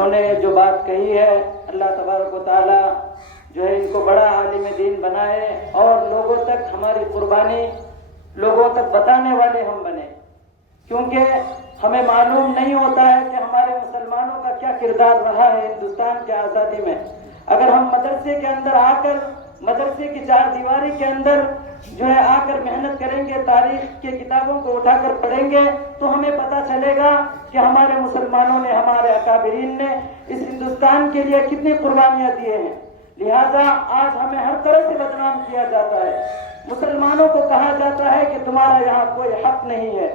इन्होंने जो बात कही है, अल्लाह तबारक व तआला जो है इनको बड़ा आलिम दीन बनाए और लोगों तक हमारी कुर्बानी लोगों तक बताने वाले हम बने, क्योंकि हमें मालूम नहीं होता है कि हमारे मुसलमानों का क्या किरदार रहा है हिंदुस्तान की आज़ादी में। अगर हम मदरसे के अंदर आकर, मदरसे की चार दीवारी के अंदर जो है आकर मेहनत करेंगे, तारीख की किताबों को उठाकर पढ़ेंगे, तो हमें पता चलेगा कि हमारे मुसलमानों ने, हमारे अकाबिरीन ने इस हिंदुस्तान के लिए कितनी कुर्बानियां दिए हैं। लिहाजा आज हमें हर तरह से बदनाम किया जाता है, मुसलमानों को कहा जाता है कि तुम्हारा यहाँ कोई हक नहीं है।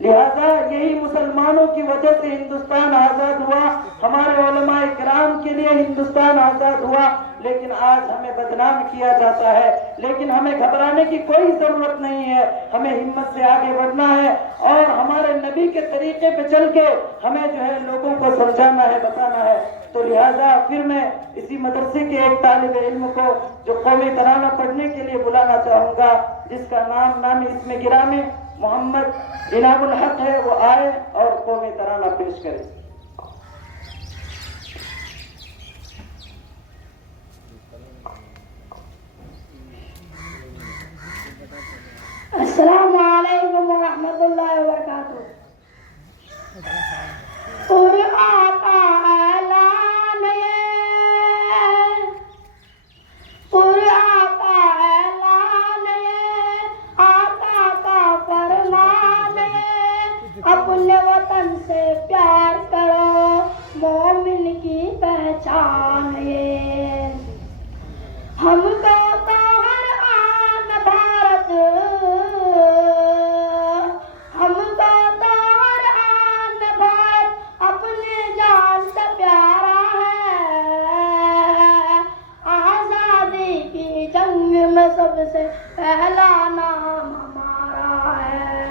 लिहाजा यही मुसलमानों की वजह से हिंदुस्तान आजाद हुआ, हमारे उलमाए किराम के लिए हिंदुस्तान आजाद हुआ, लेकिन आज हमें बदनाम किया जाता है। लेकिन हमें घबराने की कोई जरूरत नहीं है, हमें हिम्मत से आगे बढ़ना है और हमारे नबी के तरीके पे चल के हमें जो है लोगों को समझाना है, बताना है। तो लिहाजा फिर मैं इसी मदरसे के एक तालिब इल्म को जो कौमी तराना पढ़ने के लिए बुलाना चाहूंगा, जिसका नाम इसमें गिरामी मोहम्मद इनामुल हक है, वो आए और कौमी तराना पेश करे। अस्सलामु अलैकुम व रहमतुल्लाहि व बरकातुहू। कुरान का ऐलान ये, कुरान का ऐलान ये, आका का फरमान ये, अपने वतन से प्यार करो, मोमिन की पहचान ये। हमको तो हर आन भारत, हमको तो हर आन भारत अपने जान से प्यारा है। आजादी की जंग में सबसे पहला नाम हमारा है।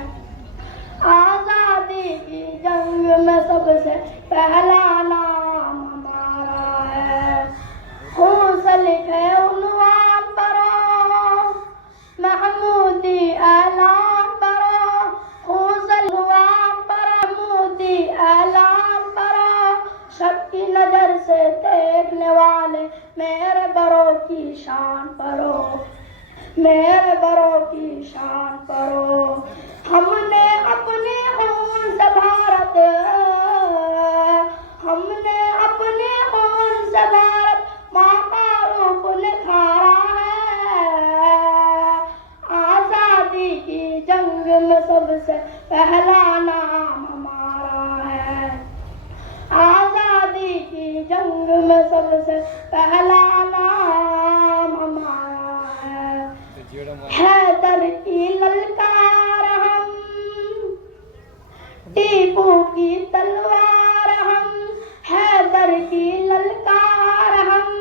आजादी की जंग में सबसे पहला नाम हमारा है। खून से लिखे उन्वान पढ़ो, महमूदी ऐलान पढ़ो, खून से उन्वान पढ़ो, महमूदी ऐलान पढ़ो। सबकी नजर से देखने वाले मेरे बरों की शान पढ़ो, मेरे बरों की शान पढ़ो। हमने अपने खून से भारत, हमने अपने खून से भारत माँ का रूप निखारा है। आजादी की जंग में सबसे पहला नाम हमारा है। आजादी की जंग में सबसे पहला नाम हमारा है। हैदर की ललकार हम, टीपू की तलवार हम, हैदर की ललकार हम,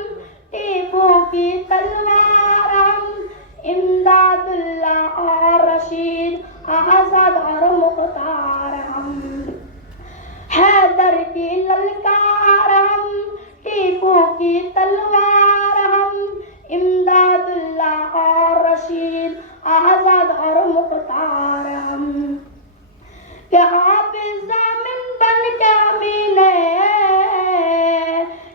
टीपू की तलवार हम, इमदादुल्लाह और रशीद, आजाद और मुख्तार हम। हैदर की ललकार हम, टीपू की तलवार हम, इमदादुल्लाह और रशीद, आजाद और मुख्तार हम। यहाँ पे जामिन बन के अमीने,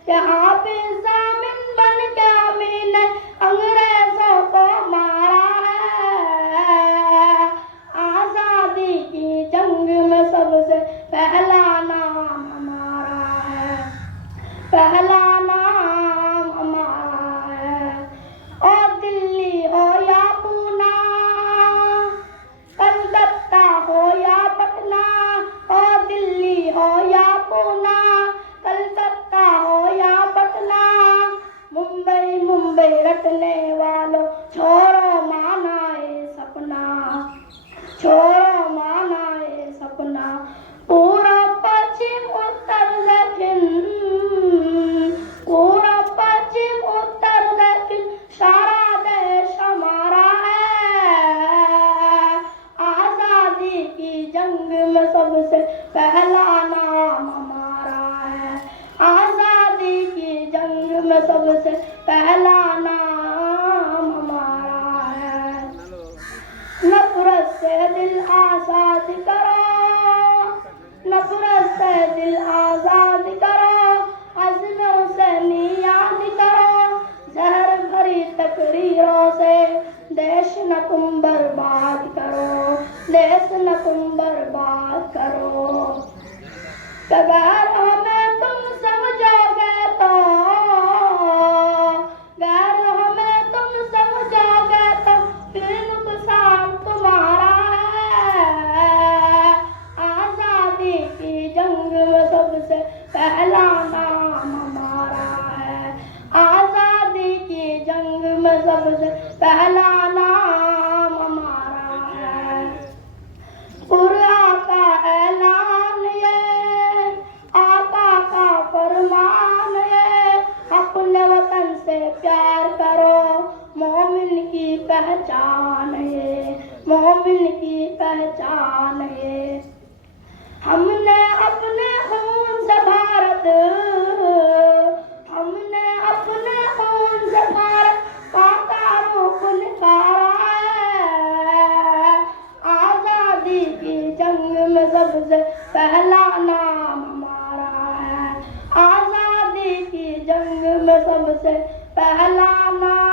यहाँ पे जामिन बन के अमीने अंग्रेजों को मारा है। आजादी की जंग में सबसे पहला नाम हमारा है, पहला नाम हमारा है। और दिल्ली हो या पूना, कलकत्ता हो या पटना, और दिल्ली हो या पूना, कलकत्ता हो या पटना, मुंबई मुंबई रटने वालों छोड़ो माना ये सपना, छोड़ो माना ये सपना। पूरा पश्चिम उत्तर दक्षिण, पूरा पश्चिम उत्तर दक्षिण सारा देश हमारा है। आजादी की जंग में सबसे पहला नाम हमारा है। आजादी की जंग में सबसे पहला नाम हमारा है। नफरत से दिल आजाद करो, नफरत से दिल आजाद करो, न तुम बर्बाद करो, देश न तुम बर्बाद करो। गैरों में तुम समझोगे तो, गैरों में तुम समझोगे तो फिर नुकसान तुम्हारा है। आजादी की जंग में सबसे पहला नाम हमारा है। आजादी की जंग में सबसे पहला नाम हमारा है। कुरान का ऐलान ये, आका का फरमान ये, अपने वतन से प्यार करो, मोमिन की पहचान ये, मोमिन की पहचान ये। हमने अपने खून से भारत, हमने अपने खून से भारत का रूप निखारा है। आजादी की जंग में सबसे पहला नाम हमारा है। आजादी की जंग में सबसे पहला नाम